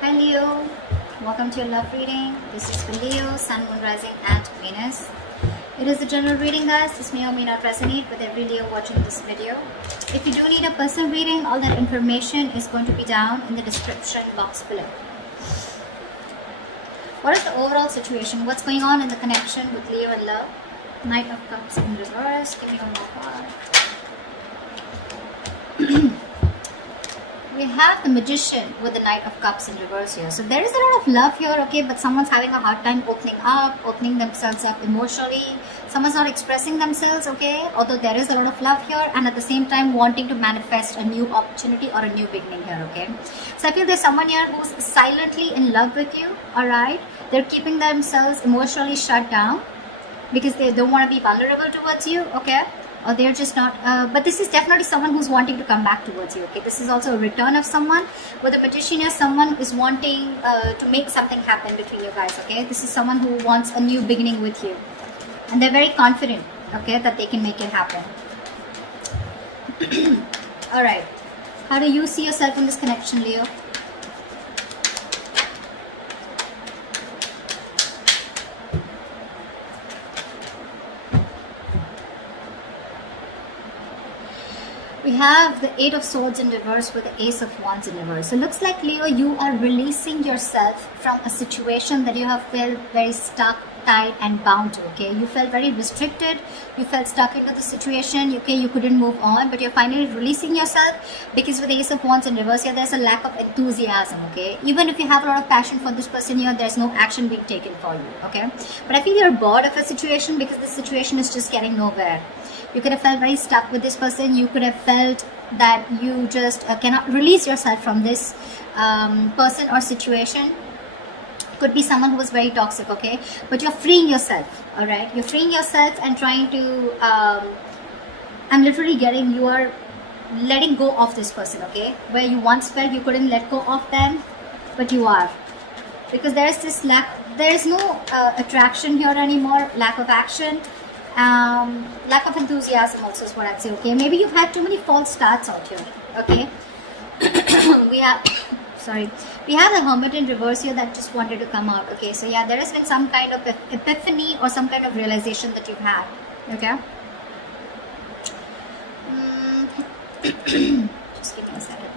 Hi Leo, welcome to your love reading. This is for Leo, Sun, Moon, Rising and Venus. It is a general reading, guys. This may or may not resonate with every Leo watching this video. If you do need a personal reading, all that information is going to be down in the description box below. What is the overall situation? What's going on in the connection with Leo and love? Knight of Cups in reverse. Give me one more card. We have the Magician with the Knight of Cups in reverse here. So there is a lot of love here, okay, but someone's having a hard time opening themselves up emotionally. Someone's not expressing themselves, okay, although there is a lot of love here, and at the same time wanting to manifest a new opportunity or a new beginning here, okay. So I feel there's someone here who's silently in love with you, alright. They're keeping themselves emotionally shut down because they don't want to be vulnerable towards you, okay. Or they're just not, but this is definitely someone who's wanting to come back towards you, okay. This is also a return of someone. With the Magician here, someone is wanting to make something happen between you guys, okay. This is someone who wants a new beginning with you, and they're very confident, okay, that they can make it happen. All right, how do you see yourself in this connection, Leo? We have the Eight of Swords in reverse with the Ace of Wands in reverse. So it looks like, Leo, you are releasing yourself from a situation that you have felt very stuck, tied and bound to, okay. You felt very restricted, you felt stuck into the situation, okay, you couldn't move on, but you're finally releasing yourself because with the Ace of Wands in reverse here, there's a lack of enthusiasm, okay. Even if you have a lot of passion for this person here, there's no action being taken for you, okay. But I feel you're bored of a situation because the situation is just getting nowhere. You could have felt very stuck with this person. You could have felt that you just cannot release yourself from this person or situation. Could be someone who was very toxic, okay, but you're freeing yourself, all right. You're freeing yourself and trying to I'm literally getting, you are letting go of this person, okay, where you once felt you couldn't let go of them, but you are, because there's this there is no attraction here anymore, lack of action, lack of enthusiasm also is what I'd say, okay. Maybe you've had too many false starts out here, okay. we have the Hermit in reverse here that just wanted to come out, okay. So yeah, there has been some kind of epiphany or some kind of realization that you've had, okay. Just give me a second.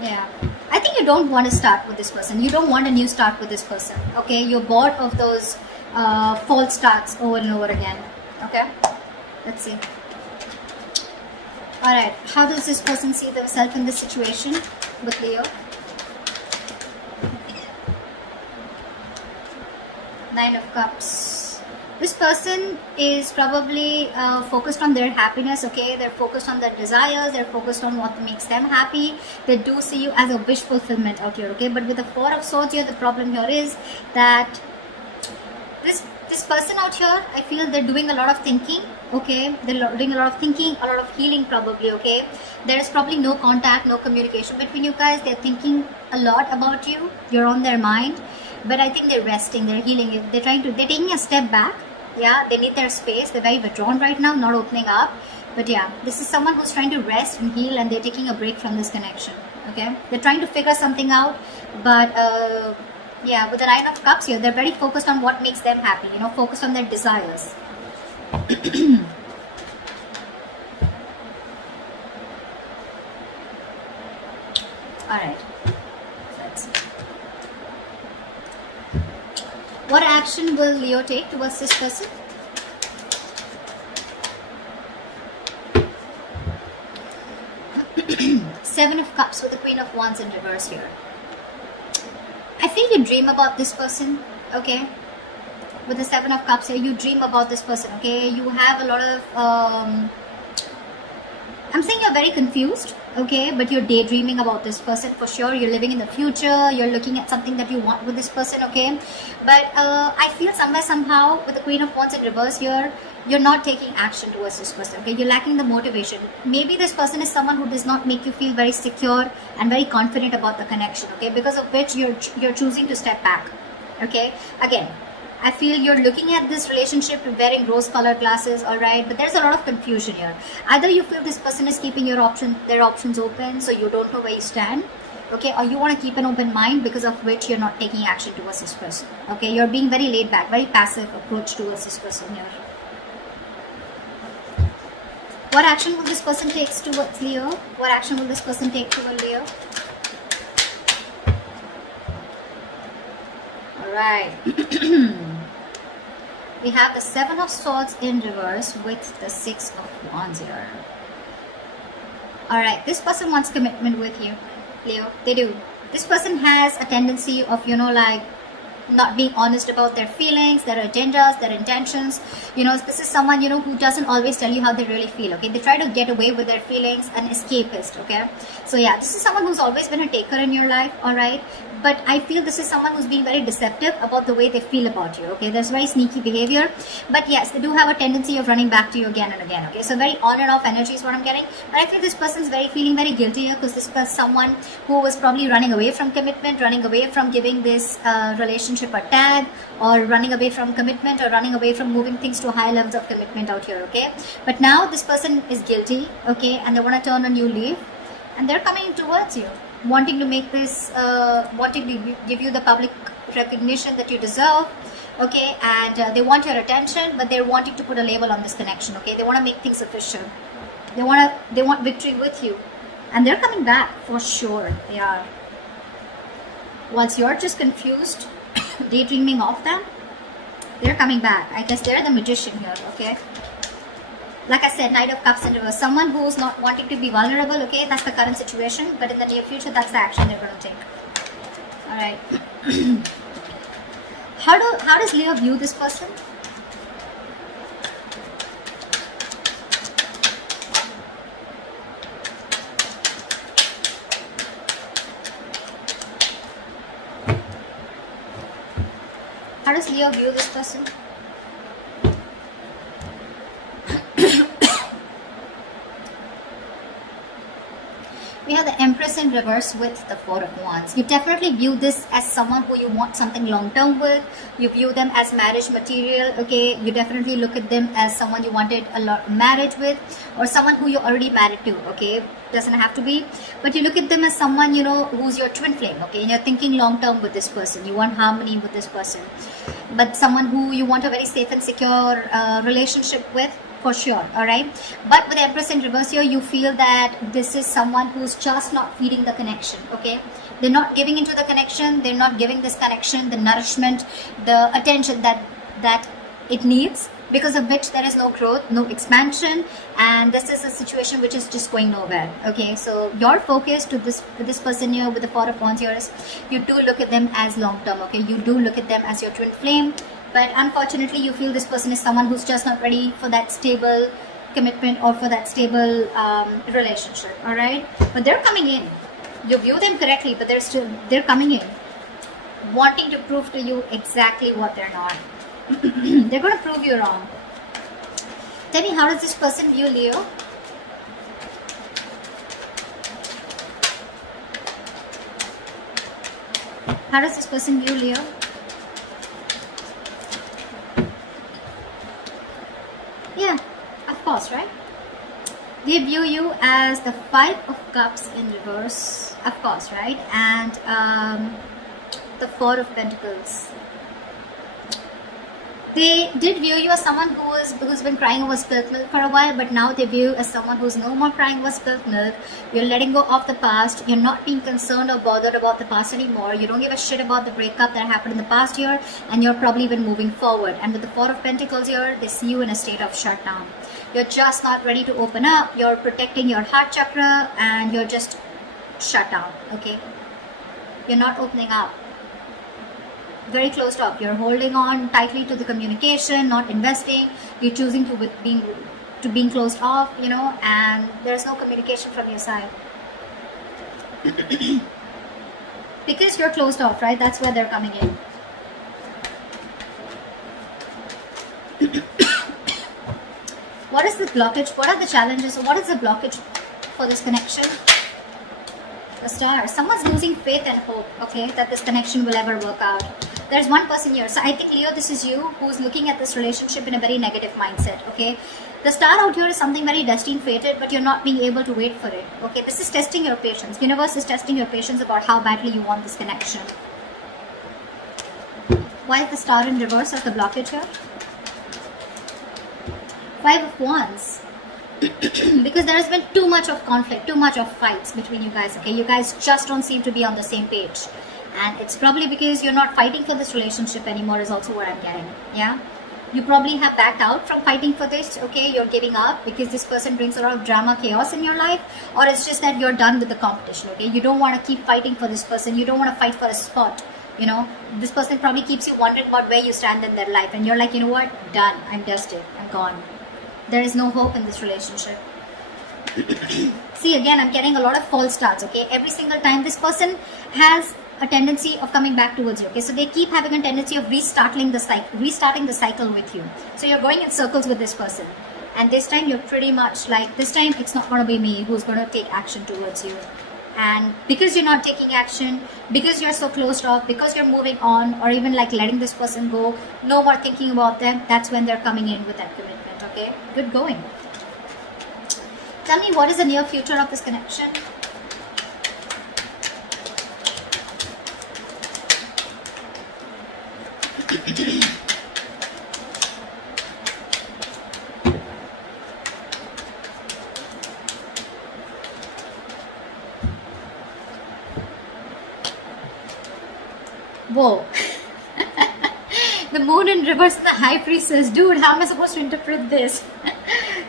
Yeah, I think you don't want to start with this person. You don't want a new start with this person, okay. You're bored of those false starts over and over again, okay. Let's see. All right, how does this person see themselves in this situation with Leo? Nine of Cups. This person is probably focused on their happiness, okay. They're focused on their desires, they're focused on what makes them happy. They do see you as a wish fulfillment out here, okay. But with the Four of Swords here, the problem here is that this person out here, I feel they're doing a lot of thinking, okay. They're doing a lot of thinking, a lot of healing probably, okay. There is probably no contact, no communication between you guys. They're thinking a lot about you, you're on their mind, but I think they're resting, they're healing, they're taking a step back. Yeah, they need their space. They're very withdrawn right now, not opening up. But yeah, this is someone who's trying to rest and heal, and they're taking a break from this connection, okay. They're trying to figure something out, but yeah, with the Nine of Cups here, they're very focused on what makes them happy, you know, focused on their desires. All right, let's see. What action will Leo take towards this person? Seven of Cups with the Queen of Wands in reverse here. I feel you dream about this person, okay. With the Seven of Cups here, you dream about this person, okay. You have a lot of I'm saying you're very confused, okay, but you're daydreaming about this person for sure. You're living in the future, you're looking at something that you want with this person, okay. But I feel somehow with the Queen of Wands in reverse here, you're not taking action towards this person, okay. You're lacking the motivation. Maybe this person is someone who does not make you feel very secure and very confident about the connection, okay, because of which you're choosing to step back, okay. Again, I feel you're looking at this relationship wearing rose-colored glasses, all right? But there's a lot of confusion here. Either you feel this person is keeping their options open, so you don't know where you stand, okay? Or you want to keep an open mind, because of which you're not taking action towards this person, okay? You're being very laid back, very passive approach towards this person here. What action will this person take towards Leo? What action will this person take toward Leo? Alright. We have the Seven of Swords in reverse with the Six of Wands here. Alright, this person wants commitment with you, Leo. They do. This person has a tendency of, like, not being honest about their feelings, their agendas, their intentions. This is someone, who doesn't always tell you how they really feel, okay? They try to get away with their feelings, an escapist, okay? So yeah, this is someone who's always been a taker in your life, all right? But I feel this is someone who's being very deceptive about the way they feel about you, okay? There's very sneaky behavior. But yes, they do have a tendency of running back to you again and again, okay? So very on and off energy is what I'm getting. But I feel this person's feeling very guilty here, because this was someone who was probably running away from commitment, running away from giving this relationship a tag, or running away from commitment, or running away from moving things to high levels of commitment out here, okay? But now this person is guilty, okay? And they want to turn a new leaf, and they're coming towards you, wanting to make this, wanting to give you the public recognition that you deserve, okay? And they want your attention, but they're wanting to put a label on this connection, okay? They want to make things official. They want victory with you, and they're coming back for sure. They are. Once you're just confused, daydreaming of them, they're coming back. I guess they're the magician here, okay? Like I said, Knight of Cups in reverse. Someone who's not wanting to be vulnerable, okay? That's the current situation. But in the near future, that's the action they're going to take. Alright. How does Leo view this person? How does Leo view this person? We have the Empress in reverse with the Four of Wands. You definitely view this as someone who you want something long-term with. You view them as marriage material, okay? You definitely look at them as someone you wanted a lot marriage with, or someone who you're already married to, okay? Doesn't have to be. But you look at them as someone, who's your twin flame, okay? And you're thinking long-term with this person. You want harmony with this person. But someone who you want a very safe and secure relationship with, for sure, all right? But with Empress in reverse here, you feel that this is someone who's just not feeding the connection, okay? They're not giving into the connection. They're not giving this connection the nourishment, the attention that it needs, because of which there is no growth, no expansion, and this is a situation which is just going nowhere, okay? So your focus to this person here with the Four of Wands here is, you do look at them as long-term, okay? You do look at them as your twin flame. But unfortunately, you feel this person is someone who's just not ready for that stable commitment or for that stable relationship, all right? But they're coming in. You view them correctly, but they're coming in, wanting to prove to you exactly what they're not. They're going to prove you wrong. Tell me, how does this person view Leo? How does this person view Leo? Yeah, of course, right? They view you as the Five of Cups in reverse, of course, right? And the 4 of Pentacles. They did view you as someone who's been crying over spilt milk for a while, but now they view you as someone who's no more crying over spilt milk. You're letting go of the past. You're not being concerned or bothered about the past anymore. You don't give a shit about the breakup that happened in the past year, and you're probably even moving forward. And with the 4 of Pentacles here, they see you in a state of shutdown. You're just not ready to open up. You're protecting your heart chakra, and you're just shut down, okay? You're not opening up. Very closed off. You're holding on tightly to the communication, not investing. You're choosing to being closed off, and there's no communication from your side. Because you're closed off, right? That's where they're coming in. What is the blockage? What are the challenges? What is the blockage for this connection? The Star. Someone's losing faith and hope, okay, that this connection will ever work out. There's one person here. So I think, Leo, this is you who's looking at this relationship in a very negative mindset, okay? The star out here is something very destined, fated, but you're not being able to wait for it, okay? This is testing your patience. Universe is testing your patience about how badly you want this connection. Why is the star in reverse as the blockage here? 5 of Wands. Because there has been too much of conflict, too much of fights between you guys, okay? You guys just don't seem to be on the same page. And it's probably because you're not fighting for this relationship anymore is also what I'm getting, yeah? You probably have backed out from fighting for this, okay? You're giving up because this person brings a lot of drama, chaos in your life, or it's just that you're done with the competition, okay? You don't want to keep fighting for this person. You don't want to fight for a spot, you know? This person probably keeps you wondering about where you stand in their life, and you're like, you know what? Done. I'm dusted. I'm gone. There is no hope in this relationship. See, again, I'm getting a lot of false starts, okay? Every single time this person has a tendency of coming back towards you, okay? So they keep having a tendency of restarting the cycle with you. So you're going in circles with this person. And this time you're pretty much like, this time it's not going to be me who's going to take action towards you. And because you're not taking action, because you're so closed off, because you're moving on, or even like letting this person go, no more thinking about them, that's when they're coming in with that commitment. Okay, good going. Tell me, what is the near future of this connection? Whoa. The moon in reverse and the high priestess. Dude, how am I supposed to interpret this?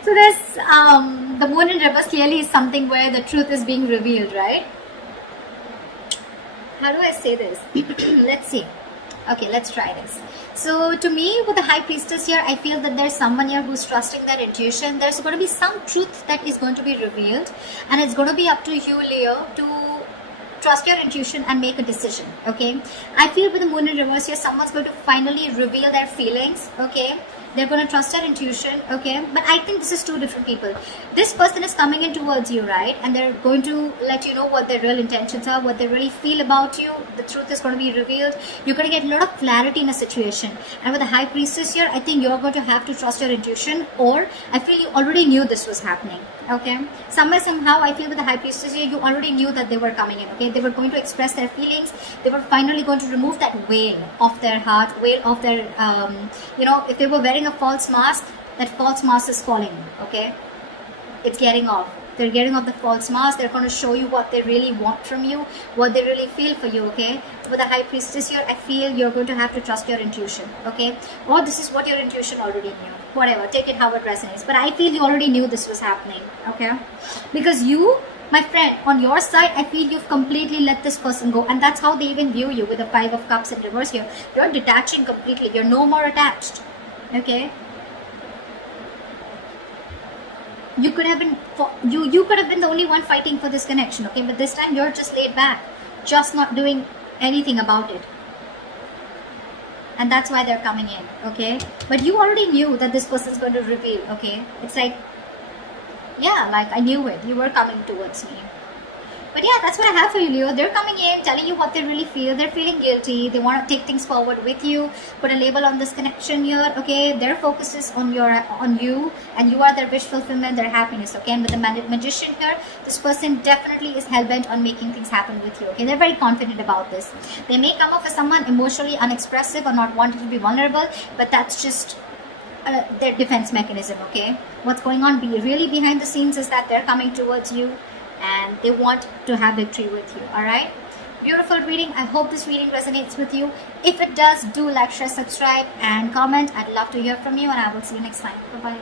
So there's the moon in reverse clearly is something where the truth is being revealed, right? How do I say this? Let's see. Okay, let's try this. So to me, with the high priestess here, I feel that there's someone here who's trusting their intuition. There's going to be some truth that is going to be revealed, and it's going to be up to you, Leo, to trust your intuition and make a decision, okay? I feel with the moon in reverse here, someone's going to finally reveal their feelings, okay? They're going to trust their intuition, okay? But I think this is two different people. This person is coming in towards you, right? And they're going to let you know what their real intentions are, what they really feel about you. The truth is going to be revealed. You're going to get a lot of clarity in a situation. And with the high priestess here, I think you're going to have to trust your intuition, or I feel you already knew this was happening, okay? Somehow, I feel with the high priestess here, you already knew that they were coming in, okay? They were going to express their feelings. They were finally going to remove that veil of their heart, veil of their, you know, if they were wearing a false mask, that false mask is falling, okay? It's getting off. They're getting off the false mask. They're going to show you what they really want from you, what they really feel for you, okay? With the high priestess here, I feel you're going to have to trust your intuition, okay? Or this is what your intuition already knew. Whatever, take it how it resonates. But I feel you already knew this was happening, okay? Because you, my friend, on your side, I feel you've completely let this person go. And that's how they even view you with the 5 of Cups in reverse here. You're detaching completely. You're no more attached, okay? You could have been you could have been the only one fighting for this connection, okay? But this time you're just laid back, just not doing anything about it. And that's why they're coming in, okay? But you already knew that this person's going to reveal, okay? It's like, yeah, like I knew it. You were coming towards me. But yeah, that's what I have for you, Leo. They're coming in, telling you what they really feel. They're feeling guilty. They want to take things forward with you. Put a label on this connection here, okay? Their focus is on you, and you are their wish fulfillment, their happiness, okay? And with the magician here, this person definitely is hell-bent on making things happen with you, okay? They're very confident about this. They may come off as someone emotionally unexpressive or not wanting to be vulnerable, but that's just their defense mechanism, okay? What's going on really behind the scenes is that they're coming towards you, and they want to have victory with you, all right? Beautiful reading. I hope this reading resonates with you. If it does, do like, share, subscribe, and comment. I'd love to hear from you, and I will see you next time. Bye-bye.